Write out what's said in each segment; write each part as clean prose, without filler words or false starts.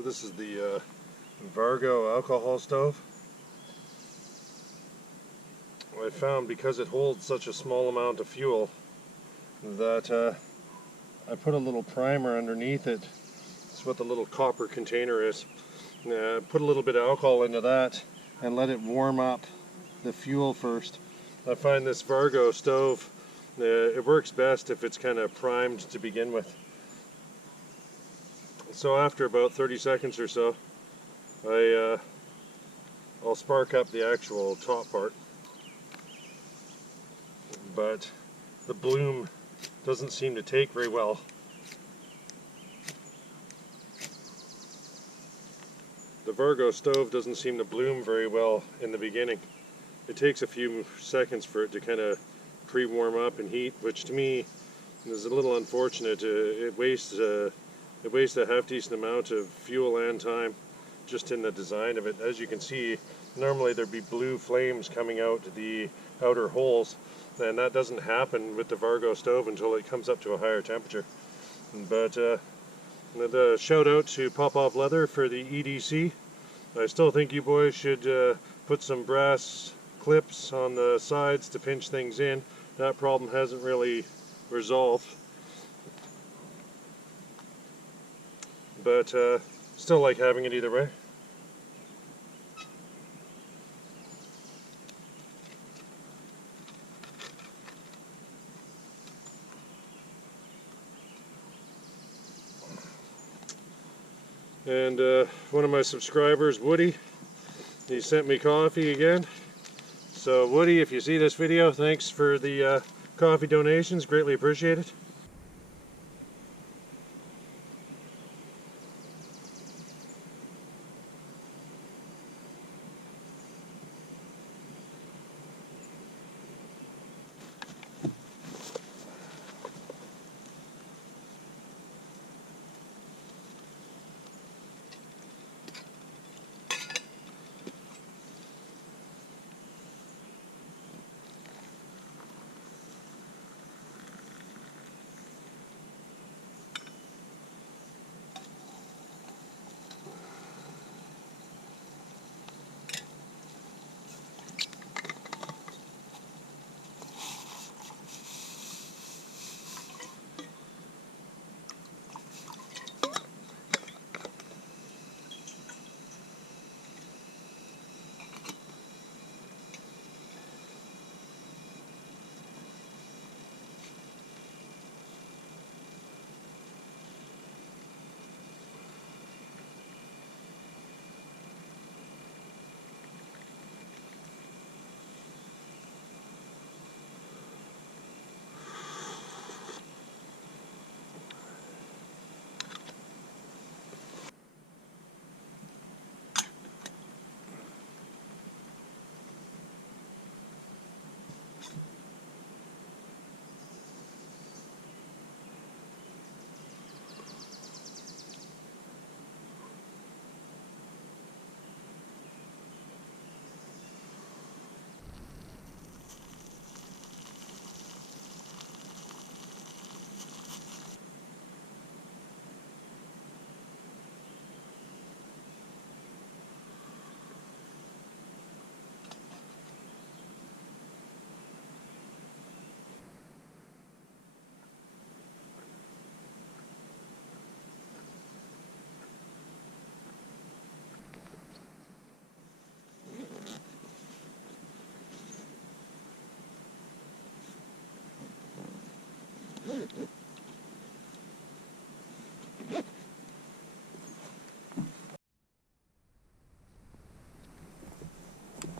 So this is the Vargo alcohol stove. I found because it holds such a small amount of fuel that I put a little primer underneath it. That's what the little copper container is. Put a little bit of alcohol into that and let it warm up the fuel first. I find this Vargo stove, it works best if it's kind of primed to begin with. So after about 30 seconds or so, I'll spark up the actual top part. But the bloom doesn't seem to take very well. The Vargo stove doesn't seem to bloom very well in the beginning. It takes a few seconds for it to kind of pre-warm up and heat, which to me is a little unfortunate. It wastes a half-decent amount of fuel and time just in the design of it. As you can see, normally there'd be blue flames coming out the outer holes, and that doesn't happen with the Vargo stove until it comes up to a higher temperature. But a shout out to Pop Off Leather for the EDC. I still think you boys should put some brass clips on the sides to pinch things in. That problem hasn't really resolved. But still like having it either way. And one of my subscribers, Woody, he sent me coffee again. So Woody, if you see this video, thanks for the coffee donations, greatly appreciated.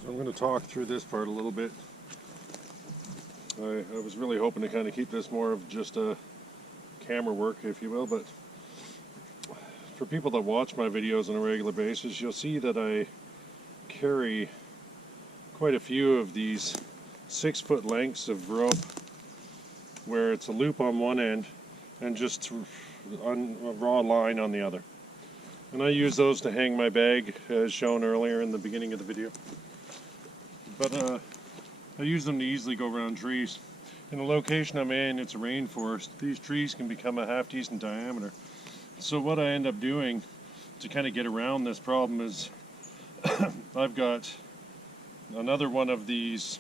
So I'm going to talk through this part a little bit. I was really hoping to kind of keep this more of just a camera work, if you will, but for people that watch my videos on a regular basis, you'll see that I carry quite a few of these 6-foot lengths of rope where it's a loop on one end and just a raw line on the other. And I use those to hang my bag, as shown earlier in the beginning of the video. But I use them to easily go around trees. In the location I'm in, it's a rainforest. These trees can become a half-decent diameter. So what I end up doing to kind of get around this problem is I've got another one of these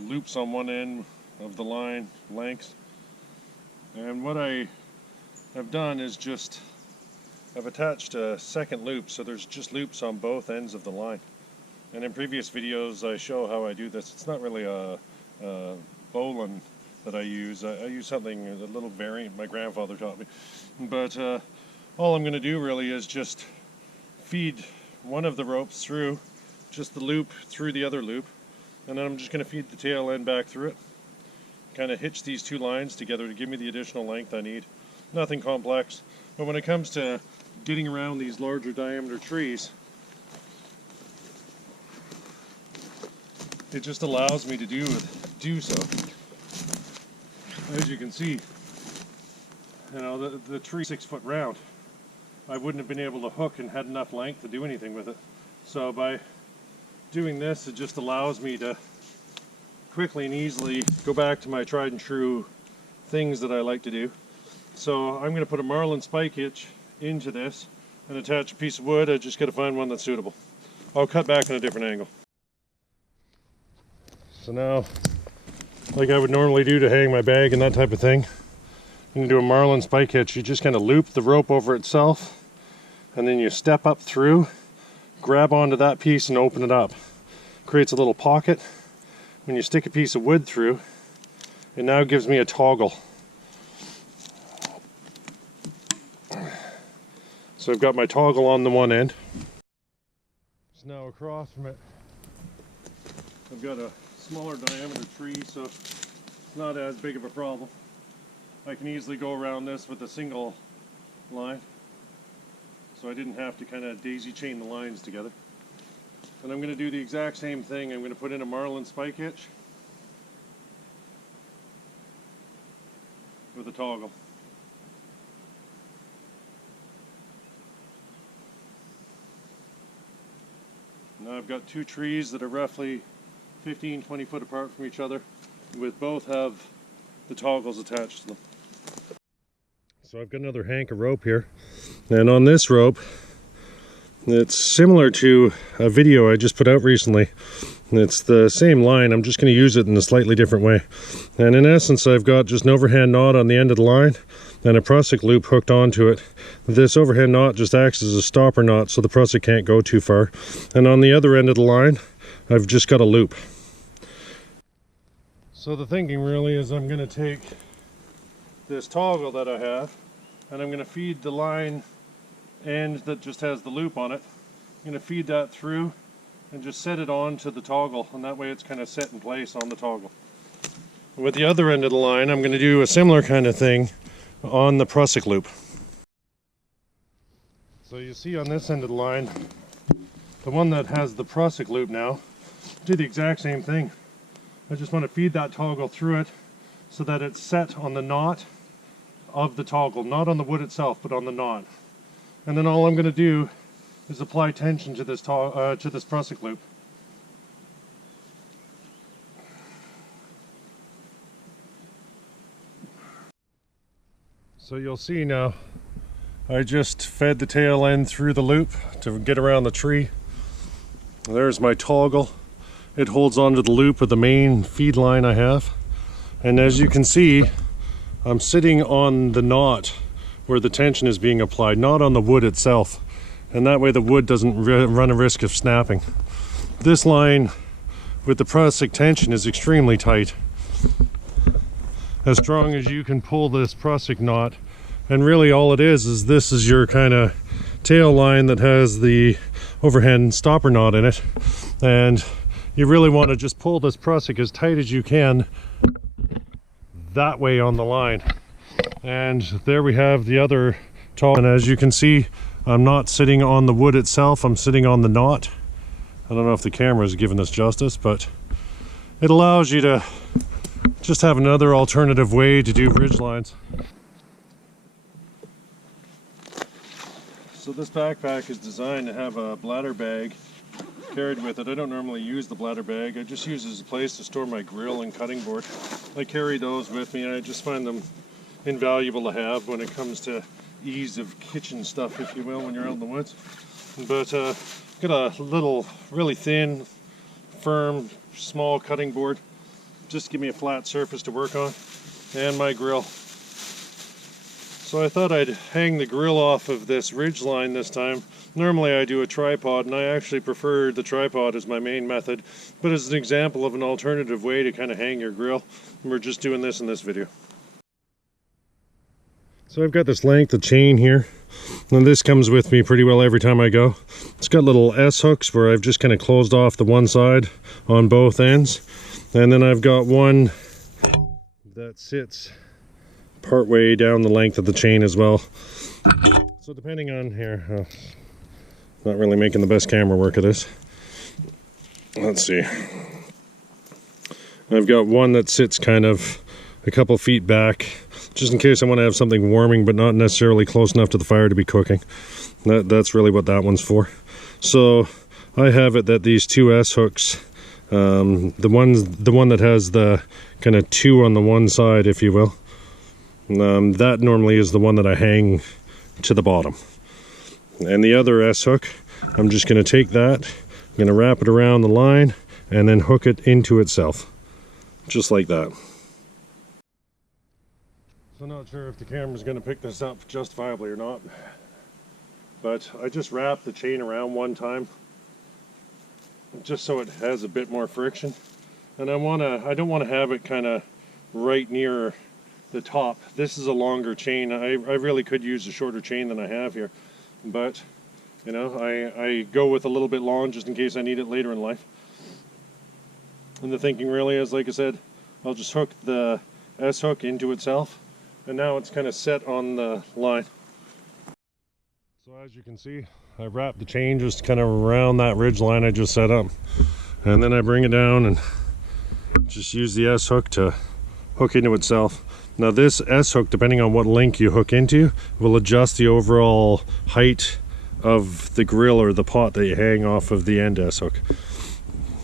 loops on one end of the line length, and what I have done is just I've attached a second loop, so there's just loops on both ends of the line. And in previous videos I show how I do this. It's not really a bowline that I use. I use something, a little variant my grandfather taught me. But all I'm going to do really is just feed one of the ropes through just the loop through the other loop, and then I'm just going to feed the tail end back through it. Kind of hitch these two lines together to give me the additional length I need. Nothing complex. But when it comes to getting around these larger diameter trees, it just allows me to do so. As you can see, you know, the tree 6 foot round. I wouldn't have been able to hook and had enough length to do anything with it. So by doing this, it just allows me to quickly and easily go back to my tried and true things that I like to do. So I'm going to put a marlin spike hitch into this and attach a piece of wood. I just got to find one that's suitable. I'll cut back on a different angle. So now, like I would normally do to hang my bag and that type of thing, I'm going to do a marlin spike hitch. You just kind of loop the rope over itself, and then you step up through, grab onto that piece and open it up. Creates a little pocket. When you stick a piece of wood through, it now gives me a toggle. So I've got my toggle on the one end. So now across from it, I've got a smaller diameter tree, so it's not as big of a problem. I can easily go around this with a single line, so I didn't have to kind of daisy chain the lines together. And I'm going to do the exact same thing. I'm going to put in a marlin spike hitch with a toggle. Now I've got two trees that are roughly 15-20 foot apart from each other, with both have the toggles attached to them. So I've got another hank of rope here, and on this rope, it's similar to a video I just put out recently. It's the same line, I'm just going to use it in a slightly different way. And in essence, I've got just an overhand knot on the end of the line and a prusik loop hooked onto it. This overhand knot just acts as a stopper knot so the prusik can't go too far. And on the other end of the line, I've just got a loop. So the thinking really is I'm going to take this toggle that I have, and I'm going to feed the line end that just has the loop on it. I'm going to feed that through and just set it on to the toggle, and that way it's kind of set in place on the toggle. And with the other end of the line, I'm going to do a similar kind of thing on the prusik loop. So you see on this end of the line, the one that has the prusik loop now, do the exact same thing. I just want to feed that toggle through it so that it's set on the knot of the toggle, not on the wood itself, but on the knot. And then all I'm going to do is apply tension to this prusik loop. So you'll see now, I just fed the tail end through the loop to get around the tree. There's my toggle. It holds onto the loop of the main feed line I have. And as you can see, I'm sitting on the knot where the tension is being applied, not on the wood itself. And that way the wood doesn't run a risk of snapping. This line with the prusik tension is extremely tight. As strong as you can pull this prusik knot. And really all it is this is your kind of tail line that has the overhand stopper knot in it. And you really want to just pull this prusik as tight as you can that way on the line. And there we have the other toggle. And as you can see, I'm not sitting on the wood itself, I'm sitting on the knot. I don't know if the camera is giving this justice, but it allows you to just have another alternative way to do ridge lines. So this backpack is designed to have a bladder bag carried with it. I don't normally use the bladder bag. I just use it as a place to store my grill and cutting board. I carry those with me, and I just find them invaluable to have when it comes to ease of kitchen stuff, if you will, when you're out in the woods. But got a little, really thin, firm, small cutting board. Just to give me a flat surface to work on, and my grill. So I thought I'd hang the grill off of this ridgeline this time. Normally I do a tripod, and I actually prefer the tripod as my main method, but as an example of an alternative way to kind of hang your grill, and we're just doing this in this video. So I've got this length of chain here, and this comes with me pretty well every time I go. It's got little S hooks where I've just kind of closed off the one side on both ends, and then I've got one that sits part way down the length of the chain as well. So depending on here, not really making the best camera work of this. Let's see. I've got one that sits kind of a couple feet back, just in case I want to have something warming but not necessarily close enough to the fire to be cooking. That's really what that one's for. So I have it that these two S hooks, the one that has the kind of two on the one side, if you will, that normally is the one that I hang to the bottom. And the other S hook, I'm just going to take that, I'm going to wrap it around the line and then hook it into itself, just like that. So I'm not sure if the camera's going to pick this up justifiably or not, but I just wrap the chain around one time just so it has a bit more friction, and I don't want to have it kind of right near the top. This is a longer chain. I really could use a shorter chain than I have here, but you know, I go with a little bit long just in case I need it later in life. And the thinking really is, like I said, I'll just hook the S hook into itself, and now it's kind of set on the line. So as you can see, I wrap the chain just kind of around that ridge line I just set up, and then I bring it down and just use the S hook to hook into itself. Now this S hook, depending on what link you hook into, will adjust the overall height of the grill or the pot that you hang off of the end S hook.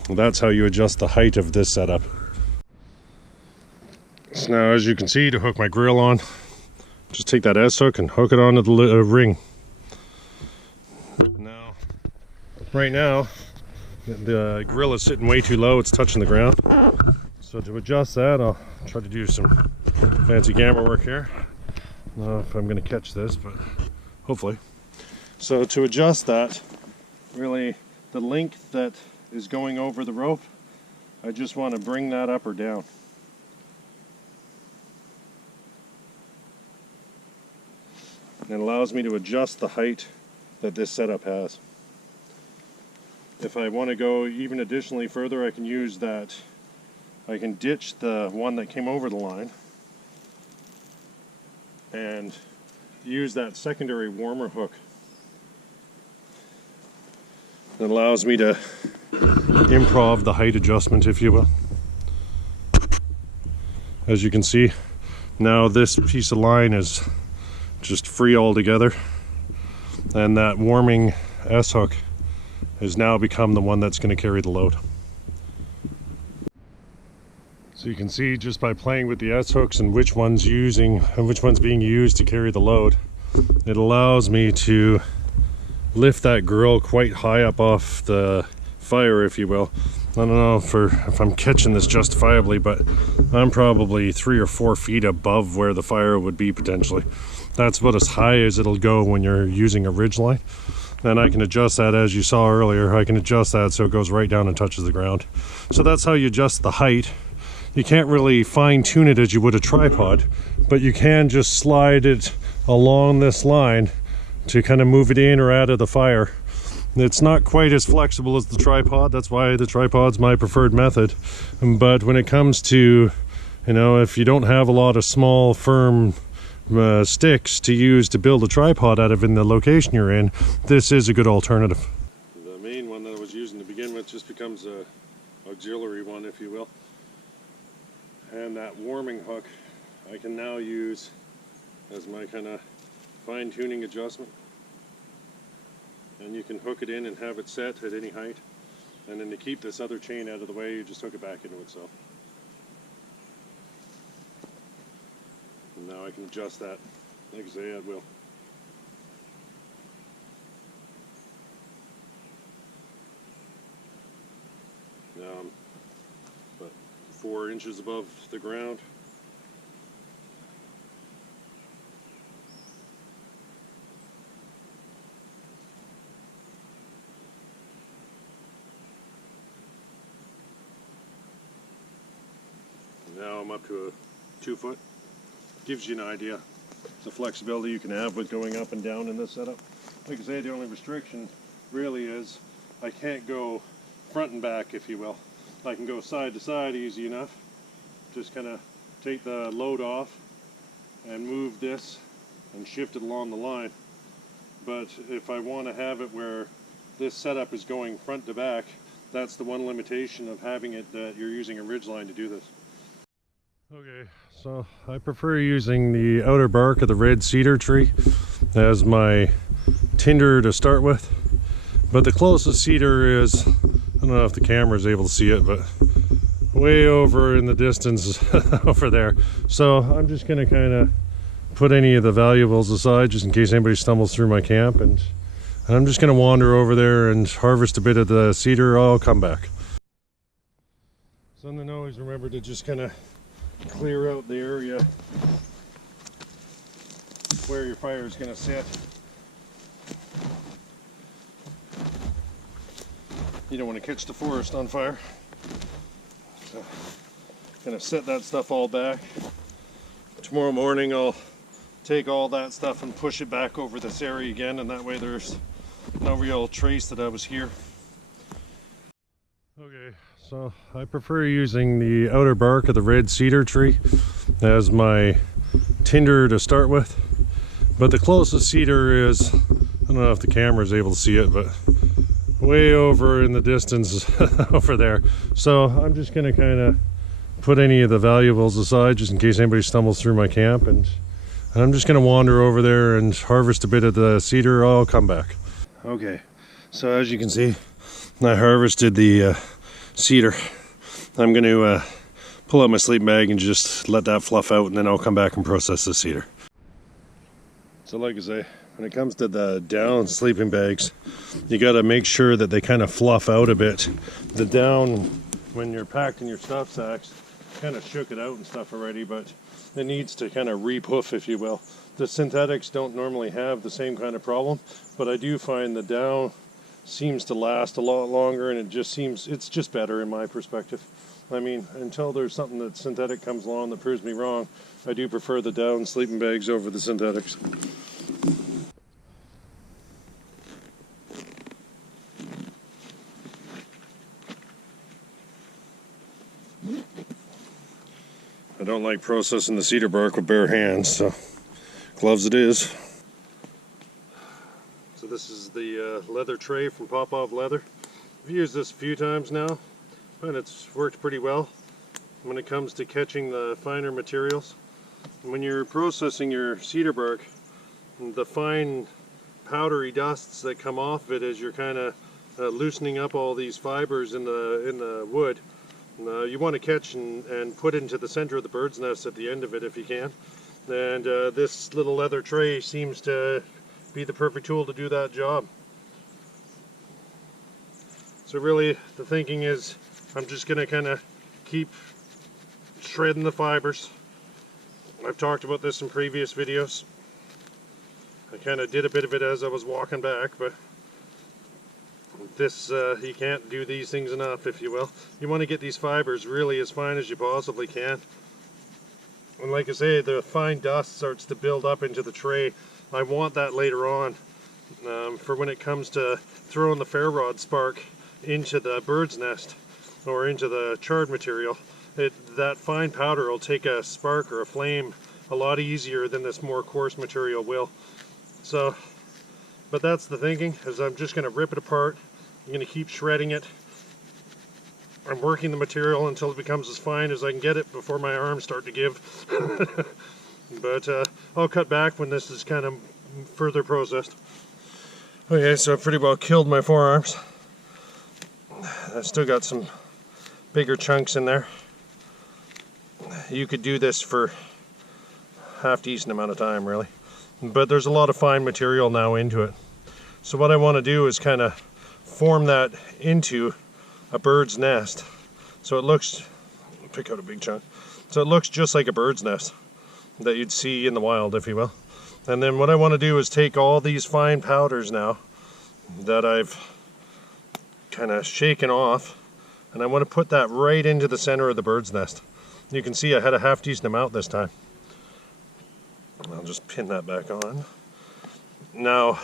That's how you adjust the height of this setup. So now, as you can see, to hook my grill on, just take that S hook and hook it onto the ring. Now, right now, the grill is sitting way too low, it's touching the ground. So to adjust that, I'll try to do some fancy camera work here. I don't know if I'm going to catch this, but hopefully. So to adjust that, really the link that is going over the rope, I just want to bring that up or down. And it allows me to adjust the height that this setup has. If I want to go even additionally further, I can use that. I can ditch the one that came over the line and use that secondary warmer hook. It allows me to improv the height adjustment, if you will. As you can see, now this piece of line is just free altogether, and that warming S hook has now become the one that's going to carry the load. So you can see just by playing with the S hooks and which one's being used to carry the load, it allows me to lift that grill quite high up off the fire, if you will. I don't know if I'm catching this justifiably, but I'm probably 3 or 4 feet above where the fire would be potentially. That's about as high as it'll go when you're using a ridgeline. And I can adjust that, as you saw earlier, I can adjust that so it goes right down and touches the ground. So that's how you adjust the height. You can't really fine tune it as you would a tripod, but you can just slide it along this line to kind of move it in or out of the fire. It's not quite as flexible as the tripod, that's why the tripod's my preferred method. But when it comes to, you know, if you don't have a lot of small, firm sticks to use to build a tripod out of in the location you're in, this is a good alternative. The main one that I was using to begin with just becomes a auxiliary one, if you will. And that warming hook I can now use as my kind of fine-tuning adjustment. And you can hook it in and have it set at any height. And then to keep this other chain out of the way, you just hook it back into itself. And now I can adjust that, like I say, at will. 4 inches above the ground. Now I'm up to a 2 foot. Gives you an idea the flexibility you can have with going up and down in this setup. Like I say, the only restriction really is I can't go front and back, if you will. I can go side to side easy enough. Just kind of take the load off and move this and shift it along the line. But if I want to have it where this setup is going front to back, that's the one limitation of having it that you're using a ridgeline to do this. Okay, so I prefer using the outer bark of the red cedar tree as my tinder to start with. But the closest cedar is, I don't know if the camera is able to see it, but way over in the distance over there. So I'm just going to kind of put any of the valuables aside just in case anybody stumbles through my camp, and I'm just going to wander over there and harvest a bit of the cedar. I'll come back. So then always remember to just kind of clear out the area where your fire is going to sit. You don't want to catch the forest on fire. So, gonna set that stuff all back. Tomorrow morning I'll take all that stuff and push it back over this area again, and that way there's no real trace that I was here. Okay, so I prefer using the outer bark of the red cedar tree as my tinder to start with. But the closest cedar is, I don't know if the camera is able to see it, but way over in the distance over there. So I'm just going to kind of put any of the valuables aside just in case anybody stumbles through my camp, and I'm just going to wander over there and harvest a bit of the cedar. I'll come back. Okay, so as you can see, I harvested the cedar. I'm going to pull out my sleeping bag and just let that fluff out, and then I'll come back and process the cedar. So like I say, when it comes to the down sleeping bags, you got to make sure that they kind of fluff out a bit. The down, when you're packed in your stuff sacks, kind of shook it out and stuff already, but it needs to kind of re-poof, if you will. The synthetics don't normally have the same kind of problem, but I do find the down seems to last a lot longer, and it's just better in my perspective. I mean, until there's something that synthetic comes along that proves me wrong, I do prefer the down sleeping bags over the synthetics. I don't like processing the cedar bark with bare hands, so gloves it is. So this is the leather tray from Pop-Off Leather. I've used this a few times now, and it's worked pretty well when it comes to catching the finer materials. When you're processing your cedar bark, the fine powdery dusts that come off of it as you're kind of loosening up all these fibers in the wood, you want to catch and put into the center of the bird's nest at the end of it if you can. And this little leather tray seems to be the perfect tool to do that job. So really the thinking is I'm just going to kind of keep shredding the fibers. I've talked about this in previous videos. I kind of did a bit of it as I was walking back, but this you can't do these things enough, if you will. You want to get these fibers really as fine as you possibly can. And like I say, the fine dust starts to build up into the tray. I want that later on for when it comes to throwing the ferrod spark into the bird's nest or into the charred material. That fine powder will take a spark or a flame a lot easier than this more coarse material will. So, but that's the thinking, is I'm just going to rip it apart. I'm going to keep shredding it. I'm working the material until it becomes as fine as I can get it before my arms start to give. But I'll cut back when this is kind of further processed. Okay, so I pretty well killed my forearms. I've still got some bigger chunks in there. You could do this for half decent amount of time, really. But there's a lot of fine material now into it. So what I want to do is kind of form that into a bird's nest so it looks pick out a big chunk. So it looks just like a bird's nest that you'd see in the wild, if you will. And then what I want to do is take all these fine powders now that I've kind of shaken off, and I want to put that right into the center of the bird's nest. You can see I had a half decent amount this time. I'll just pin that back on. Now,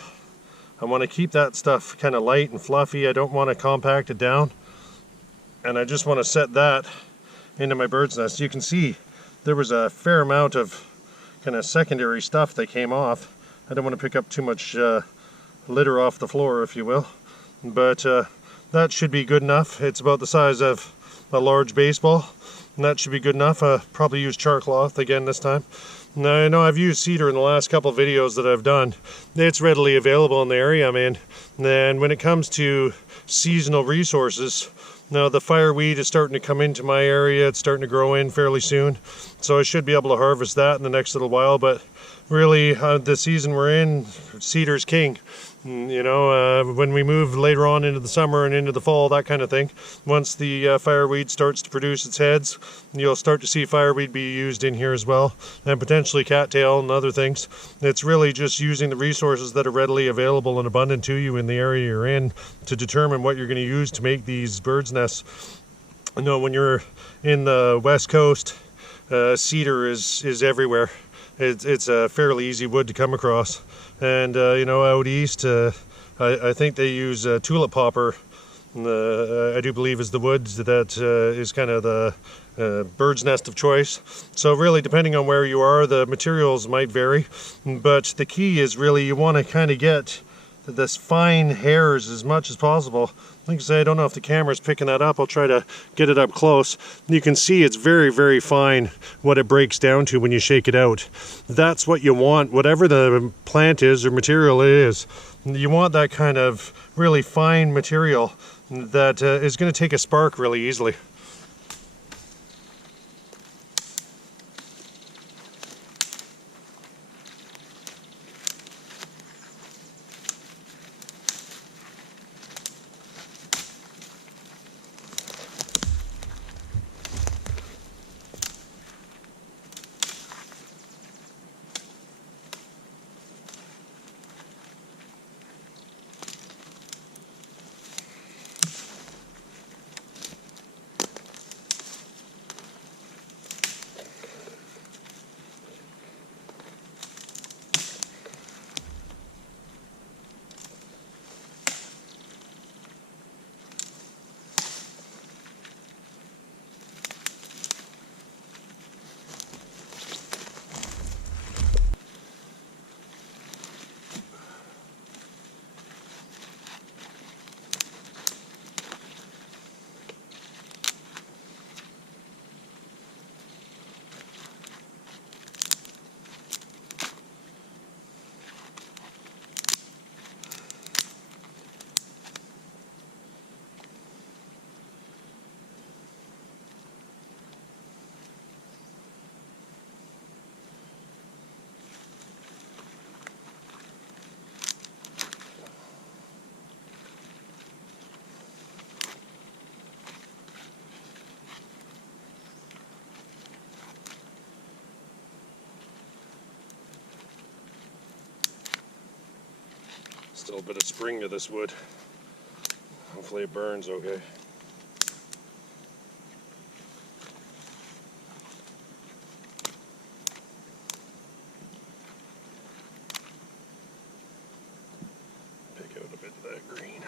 I want to keep that stuff kind of light and fluffy. I don't want to compact it down. And I just want to set that into my bird's nest. You can see there was a fair amount of kind of secondary stuff that came off. I don't want to pick up too much litter off the floor, if you will. But that should be good enough. It's about the size of a large baseball. And that should be good enough. Probably use char cloth again this time. Now, I know I've used cedar in the last couple of videos that I've done. It's readily available in the area I'm in. And when it comes to seasonal resources, now the fireweed is starting to come into my area. It's starting to grow in fairly soon. So I should be able to harvest that in the next little while. But really, the season we're in, cedar's king. You know, when we move later on into the summer and into the fall, that kind of thing, once the fireweed starts to produce its heads, you'll start to see fireweed be used in here as well, and potentially cattail and other things. It's really just using the resources that are readily available and abundant to you in the area you're in to determine what you're going to use to make these bird's nests. You know, when you're in the West Coast, cedar is everywhere. It's a fairly easy wood to come across. And you know, out east, I think they use tulip popper. I do believe is the wood that is kind of the bird's nest of choice. So really, depending on where you are, the materials might vary. But the key is really you want to kind of get this fine hairs as much as possible. Like I say, I don't know if the camera's picking that up. I'll try to get it up close. You can see it's very, very fine what it breaks down to when you shake it out. That's what you want, whatever the plant is or material it is. You want that kind of really fine material that is going to take a spark really easily. Still a bit of spring to this wood. Hopefully it burns okay. Pick out a bit of that green.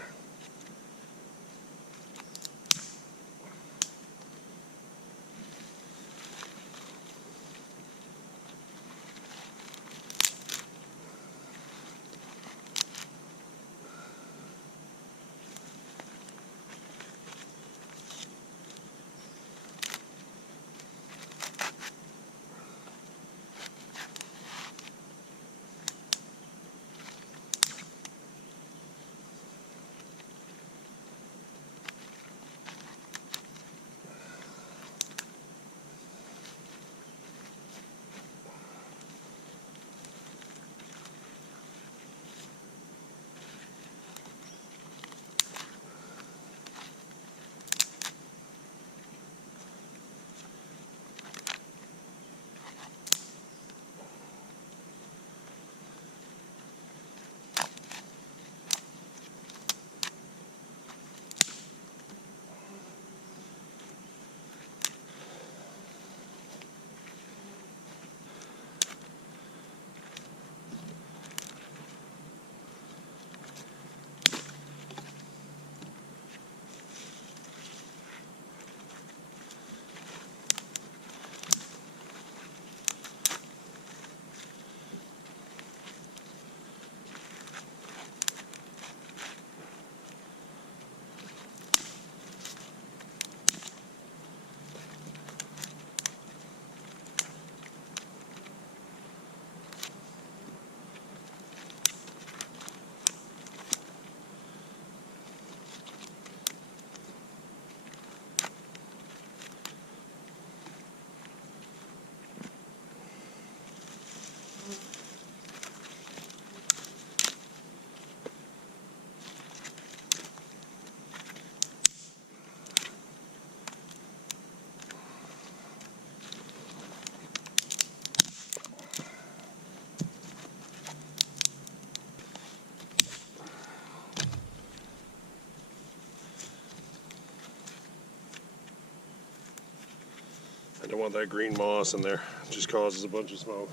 don't want that green moss in there. It just causes a bunch of smoke.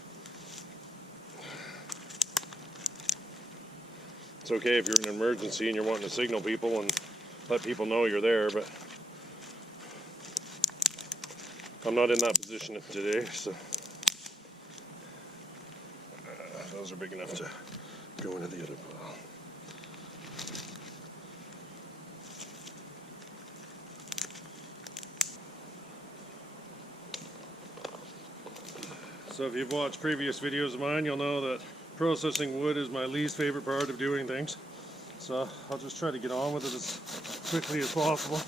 It's okay if you're in an emergency and you're wanting to signal people and let people know you're there, but I'm not in that position today, so those are big enough to go into the other pile. So if you've watched previous videos of mine, you'll know that processing wood is my least favorite part of doing things. So I'll just try to get on with it as quickly as possible.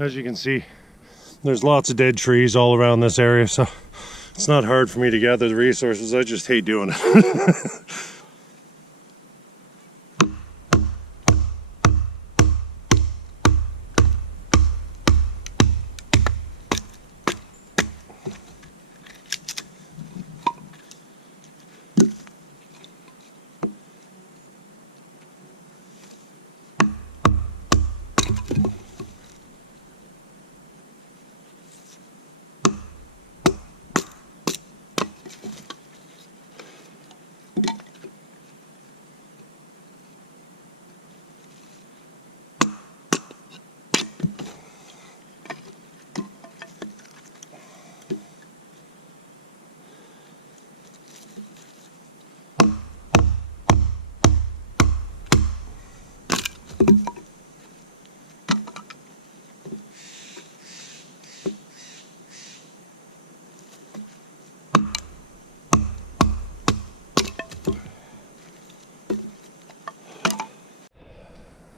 As you can see, there's lots of dead trees all around this area, so it's not hard for me to gather the resources. I just hate doing it.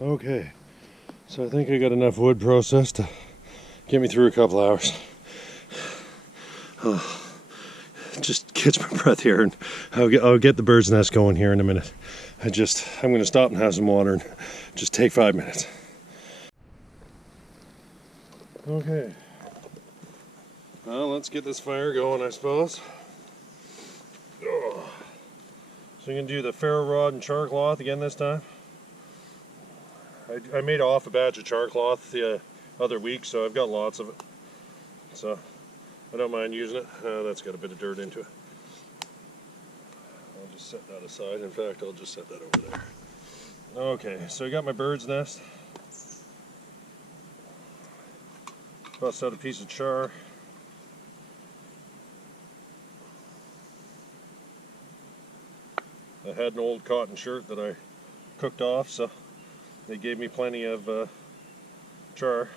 Okay, so I think I got enough wood processed to get me through a couple hours. Oh, just catch my breath here, and I'll get the bird's nest going here in a minute. I'm going to stop and have some water and just take 5 minutes. Okay, well, let's get this fire going, I suppose. Oh. So I'm going to do the ferro rod and char cloth again this time. I made off a batch of char cloth the other week, so I've got lots of it. So I don't mind using it. That's got a bit of dirt into it. I'll just set that aside. In fact, I'll just set that over there. Okay, so I got my bird's nest. Bust out a piece of char. I had an old cotton shirt that I cooked off, so they gave me plenty of char.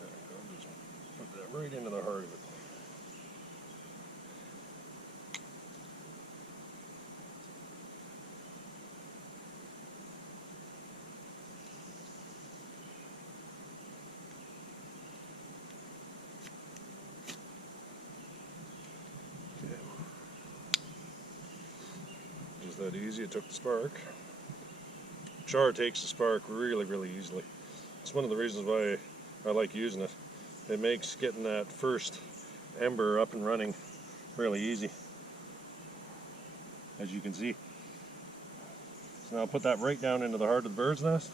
I'll just put that right into the heart of it. That easy. It took the spark. Char takes the spark really, really easily. It's one of the reasons why I like using it. It makes getting that first ember up and running really easy, as you can see. So now I'll put that right down into the heart of the bird's nest.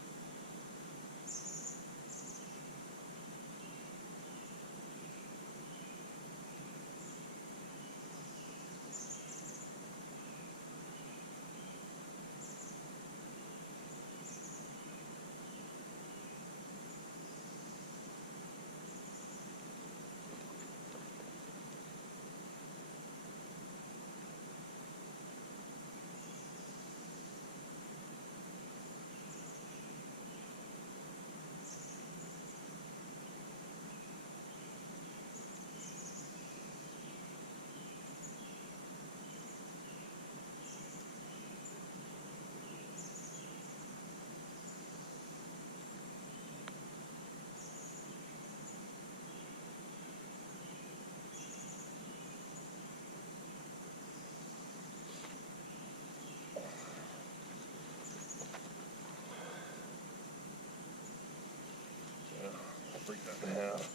Break that in half.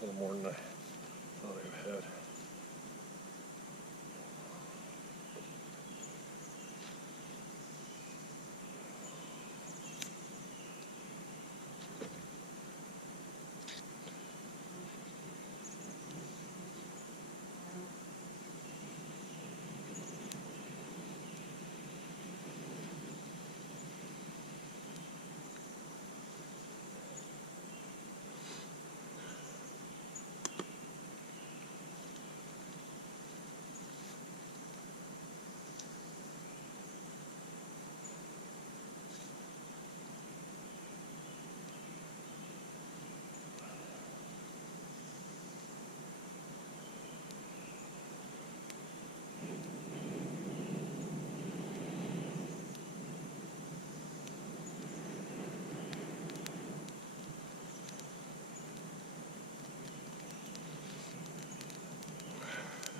A little more than I thought I had.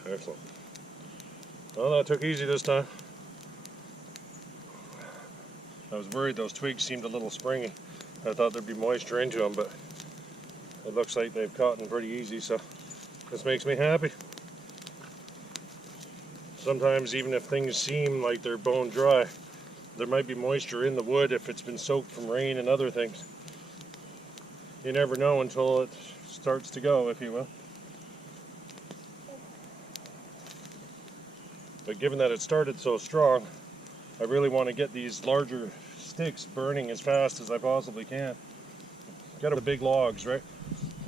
Excellent. Well, that took easy this time. I was worried those twigs seemed a little springy. I thought there'd be moisture into them, but it looks like they've caught in pretty easy, so this makes me happy. Sometimes even if things seem like they're bone dry, there might be moisture in the wood if it's been soaked from rain and other things. You never know until it starts to go, if you will. But given that it started so strong, I really want to get these larger sticks burning as fast as I possibly can. Got the big logs, right?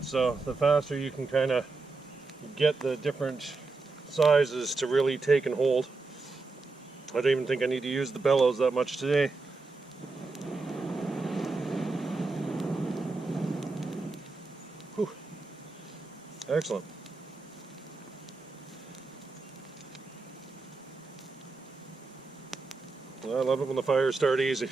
So the faster you can kind of get the different sizes to really take and hold. I don't even think I need to use the bellows that much today. Whew. Excellent. I love it when the fires start easy.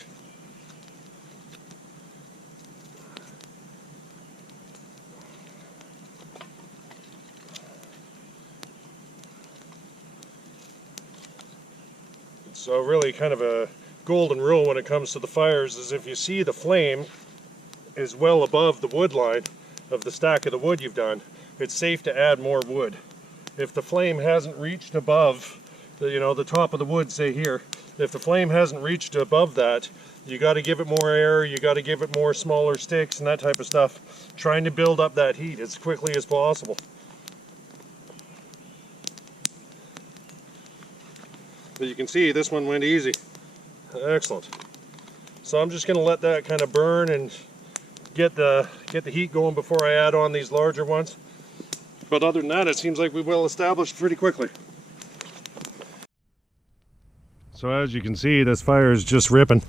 So really kind of a golden rule when it comes to the fires is if you see the flame is well above the wood line of the stack of the wood you've done, it's safe to add more wood. If the flame hasn't reached above the top of the wood, say here, if the flame hasn't reached above that, you got to give it more air, you got to give it more smaller sticks and that type of stuff, trying to build up that heat as quickly as possible. But you can see this one went easy. Excellent. So I'm just going to let that kind of burn and get the heat going before I add on these larger ones. But other than that, it seems like we're well established pretty quickly. So as you can see, this fire is just ripping.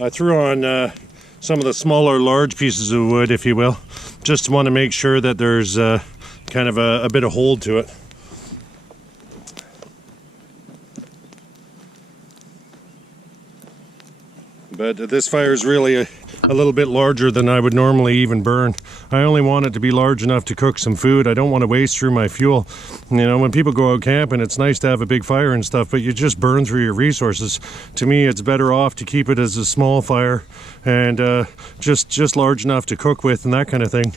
I threw on some of the smaller large pieces of wood, if you will, just want to make sure that there's kind of a bit of hold to it. But this fire is really a little bit larger than I would normally even burn. I only want it to be large enough to cook some food. I don't want to waste through my fuel. You know, when people go out camping, it's nice to have a big fire and stuff, but you just burn through your resources. To me, it's better off to keep it as a small fire and just large enough to cook with and that kind of thing.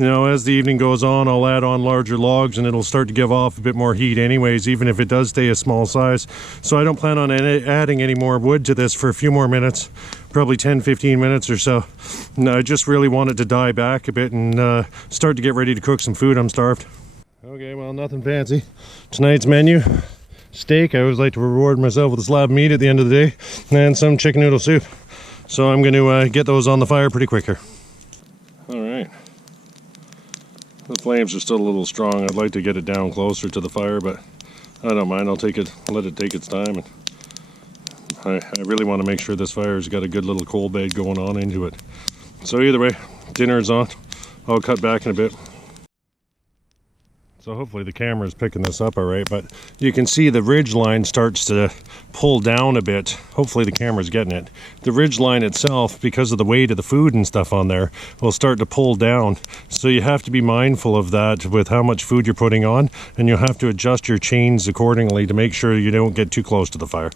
You know, as the evening goes on, I'll add on larger logs and it'll start to give off a bit more heat anyways, even if it does stay a small size. So I don't plan on adding any more wood to this for a few more minutes, probably 10-15 minutes or so. And I just really want it to die back a bit and start to get ready to cook some food. I'm starved. Okay, well, nothing fancy. Tonight's menu: steak. I always like to reward myself with a slab of meat at the end of the day, and some chicken noodle soup. So I'm going to get those on the fire pretty quick here. All right. The flames are still a little strong. I'd like to get it down closer to the fire, but I don't mind. I'll let it take its time. And I really want to make sure this fire's got a good little coal bed going on into it. So either way, dinner's on. I'll cut back in a bit. So hopefully the camera's picking this up all right, but you can see the ridge line starts to pull down a bit. Hopefully the camera's getting it. The ridge line itself, because of the weight of the food and stuff on there, will start to pull down. So you have to be mindful of that with how much food you're putting on, and you'll have to adjust your chains accordingly to make sure you don't get too close to the fire.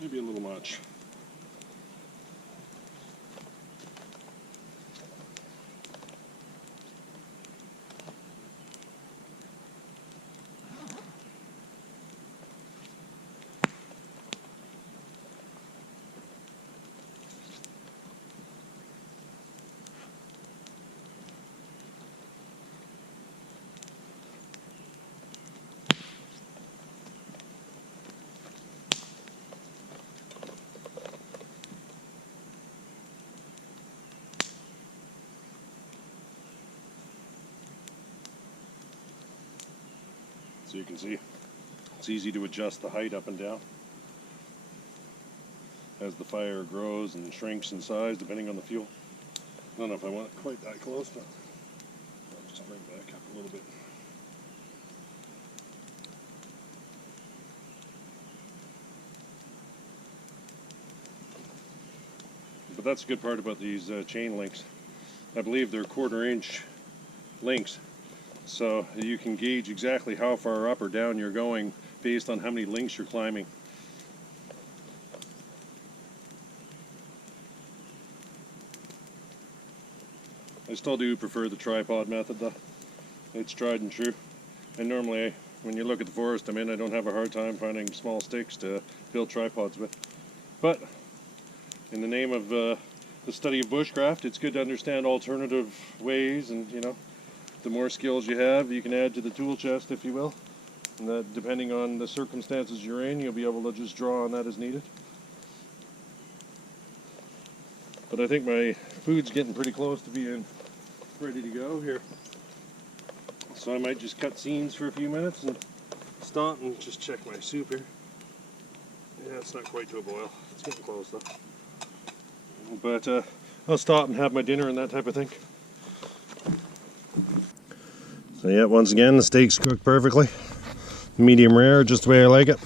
Maybe a little much. So you can see it's easy to adjust the height up and down as the fire grows and shrinks in size depending on the fuel. I don't know if I want it quite that close, but I'll just bring it back up a little bit. But that's a good part about these chain links. I believe they're 1/4 inch links. So you can gauge exactly how far up or down you're going based on how many links you're climbing. I still do prefer the tripod method though. It's tried and true. And normally when you look at the forest I'm in, I don't have a hard time finding small sticks to build tripods with. But in the name of the study of bushcraft, it's good to understand alternative ways, and you know, the more skills you have, you can add to the tool chest, if you will. And that, depending on the circumstances you're in, you'll be able to just draw on that as needed. But I think my food's getting pretty close to being ready to go here. So I might just cut scenes for a few minutes and stop and just check my soup here. Yeah, it's not quite to a boil. It's getting close though. But I'll stop and have my dinner and that type of thing. So yeah, once again, the steak's cooked perfectly. Medium rare, just the way I like it.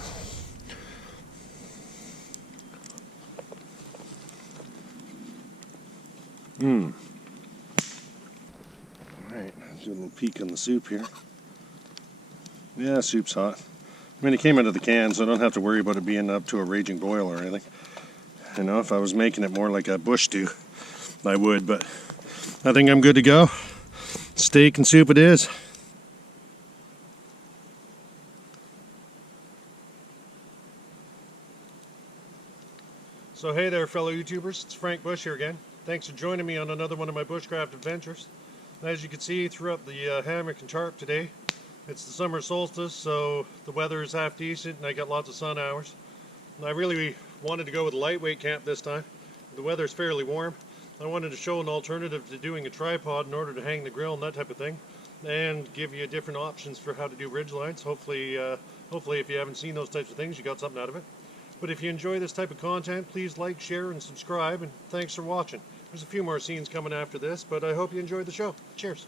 Alright, let's do a little peek on the soup here. Yeah, soup's hot. I mean, it came out of the can, so I don't have to worry about it being up to a raging boil or anything. You know, if I was making it more like a bush stew, I would, but I think I'm good to go. Steak and soup it is. So hey there fellow YouTubers, it's Frank Bush here again. Thanks for joining me on another one of my bushcraft adventures. As you can see, threw up the hammock and tarp today. It's the summer solstice, so the weather is half decent and I got lots of sun hours. And I really wanted to go with a lightweight camp this time. The weather's fairly warm. I wanted to show an alternative to doing a tripod in order to hang the grill and that type of thing, and give you different options for how to do ridge lines. Hopefully if you haven't seen those types of things, you got something out of it. But if you enjoy this type of content, please like, share, and subscribe, and thanks for watching. There's a few more scenes coming after this, but I hope you enjoyed the show. Cheers.